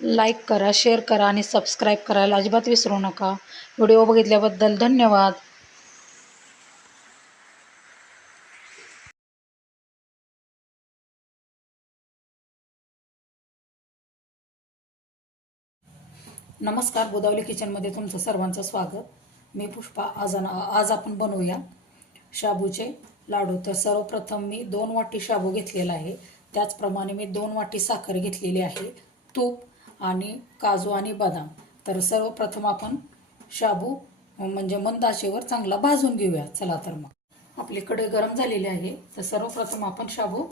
Like करा share करा आणि सबस्क्राईब करायला अजिबात विसरू नका. व्हिडिओ बघितल्याबद्दल धन्यवाद. नमस्कार गोदावली किचनमध्ये तुमचं सर्वांचं स्वागत. मी पुष्पा आज आज आपण बनवूया शाबूचे लाडू. तर सर्वप्रथम मी दोन वाटी शाबू घेतलेला आहे. त्याचप्रमाणे मी दोन वाटी साखर घेतलेली आहे. तूप आणि काजू आणि बदाम. तर सर्वप्रथम आपण शाबू म्हणजे मंद चांगला भाजून घेऊया. चला तर मग. आपली कढई गरम झालेली आहे. तर सर्वप्रथम आपण शाबू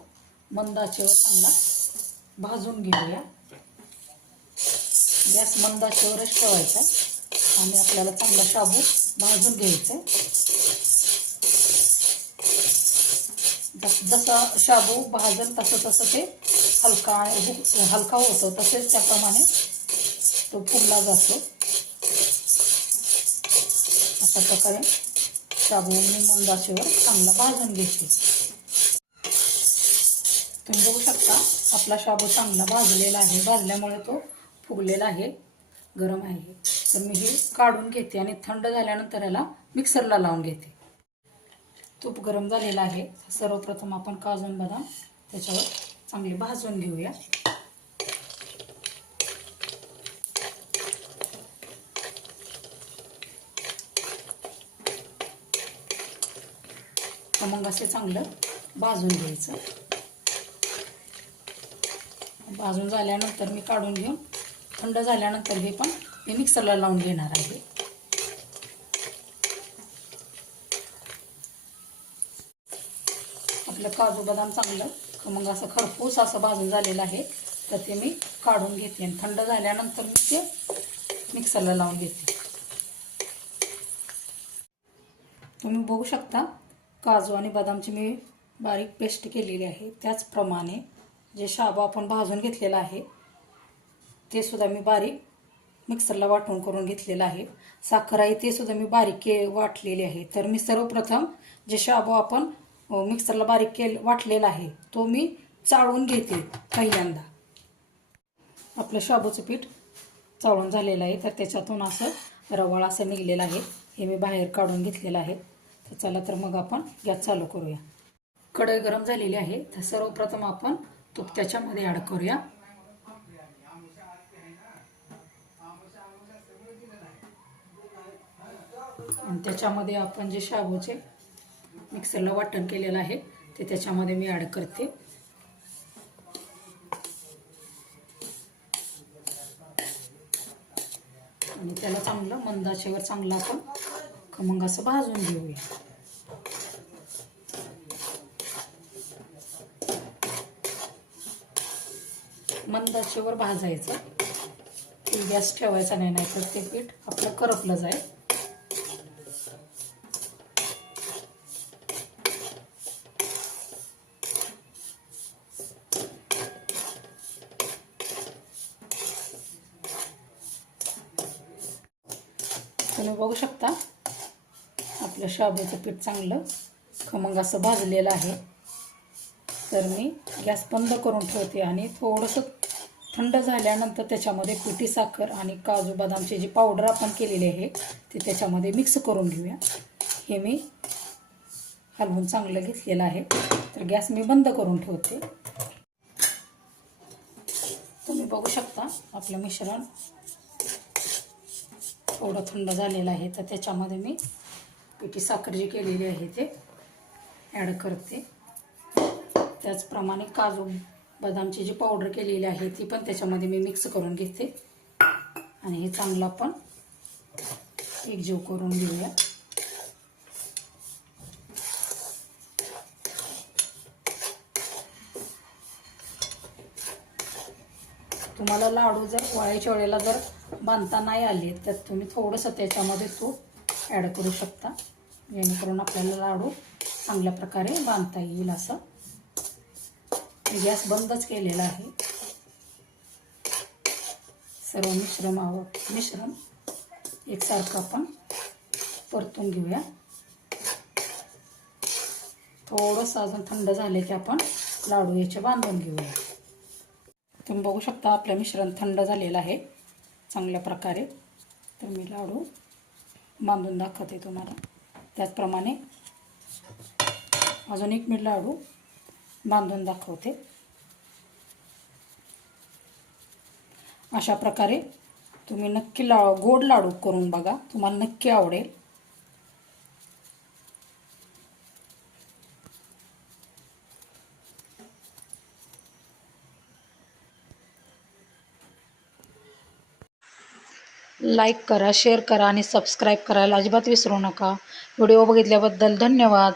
मंद चांगला भाजून घेऊया. गॅस मंद आचेवरच ठेवायचा आणि आपल्याला चांगला शाबू भाजून घ्यायचा जस जसा शाबू भाजल तसं तसं ते हलका हलका होतो तसेच त्याप्रमाणे तो फुगला जातो. अशा प्रकारे शाबू मी मंदाशीवर चांगला भाजून घेते. तुम्ही बघू शकता आपला शाबू चांगला भाजलेला आहे. भाजल्यामुळे तो फुगलेला आहे गरम आहे. तर मी हे काढून घेते आणि थंड झाल्यानंतर याला मिक्सरला लावून घेते. तूप गरम झालेला आहे. सर्वप्रथम आपण काजून बदाम त्याच्यावर चांगले भाजून घेऊया. मग असे चांगलं भाजून घ्यायचं. भाजून झाल्यानंतर मी काढून घेऊन थंड झाल्यानंतर हे पण मी मिक्सरला लावून घेणार आहे. आपलं काजू बदाम चांगलं मग असं खरपूस असं भाजून झालेलं आहे. तर ते मी काढून घेते आणि थंड झाल्यानंतर मी ते मिक्सरला लावून घेते. तुम्ही बघू शकता काजू आणि बदामची मी बारीक पेस्ट केलेली आहे. त्याचप्रमाणे जे शाबू आपण भाजून घेतलेलं आहे ते सुद्धा मी बारीक मिक्सरला वाटून करून घेतलेलं आहे. साखर आहे ते सुद्धा मी बारीक के वाटलेली आहे. तर मी सर्वप्रथम जे शाबू आपण मिक्सरला बारीक केल वाटलेला आहे. तो मी चाळून घेते पहिल्यांदा. आपलं शाबूचं पीठ चाळून झालेलं आहे. तर त्याच्यातून असं रवाळ असं निघलेलं आहे. हे मी बाहेर काढून घेतलेलं आहे. तर चला तर मग आपण गॅस चालू करूया. कढई गरम झालेली आहे. तर सर्वप्रथम आपण तूप त्याच्यामध्ये ॲड करूया. आणि त्याच्यामध्ये आपण जे शाबूचे मिक्सरला वाटण केलेलं आहे. ते त्याच्यामध्ये मी ॲड करते. आणि त्याला चांगलं मंदाचेवर चांगलं आपण खमंग असं भाजून घेऊया. मंदाचेवर भाजायचं. गॅस ठेवायचा नाही नाही तर ते पीठ आपलं करपलं जाईल. तुम्ही बघू शकता. आपलं शाबूचं पीठ चांगलं खमंग असं भाजलेलं आहे. तर मी गॅस बंद करून ठेवते आणि थोडंसं थंड झाल्यानंतर त्याच्यामध्ये पिठी साखर आणि काजू बदामची जी पावडर आपण केलेली आहे ती त्याच्यामध्ये मिक्स करून घेऊया. हे मी हलवून चांगलं घेतलेलं आहे. तर गॅस मी बंद करून ठेवते. तुम्ही बघू शकता आपलं मिश्रण थोडं थंड झालेलं आहे तर त्याच्यामध्ये मी पिठी साखर जी केलेली आहे ते ॲड करते. त्याचप्रमाणे काजू बदामची जी पावडर केलेली आहे ती पण त्याच्यामध्ये मी मिक्स करून घेते. आणि हे चांगलं आपण एकजीव करून घेऊया. तुम्हाला लाडू जर वळायच्या वेळेला जर बांधता नाही आले तर तुम्ही थोडंसं त्याच्यामध्ये तूप ॲड करू शकता. जेणेकरून आपल्याला लाडू चांगल्या प्रकारे बांधता येईल असं. गॅस बंदच केलेला आहे. सर्व मिश्रण मिश्रण एकसारखं आपण परतून घेऊया. थोडंसं अजून थंड झाले की आपण लाडू याचे बांधून घेऊया. तुम्ही बघू शकता आपलं मिश्रण थंड झालेलं आहे. चांगल्या प्रकारे. तर मी लाडू बांधून दाखवते तुम्हाला. त्याचप्रमाणे अजून एक मी लाडू बांधून दाखवते. अशा प्रकारे तुम्ही नक्की ला गोड लाडू करून बघा. तुम्हाला नक्की आवडेल. लाईक करा शेअर करा आणि सबस्क्राईब करायला अजिबात विसरू नका. व्हिडिओ बघितल्याबद्दल धन्यवाद.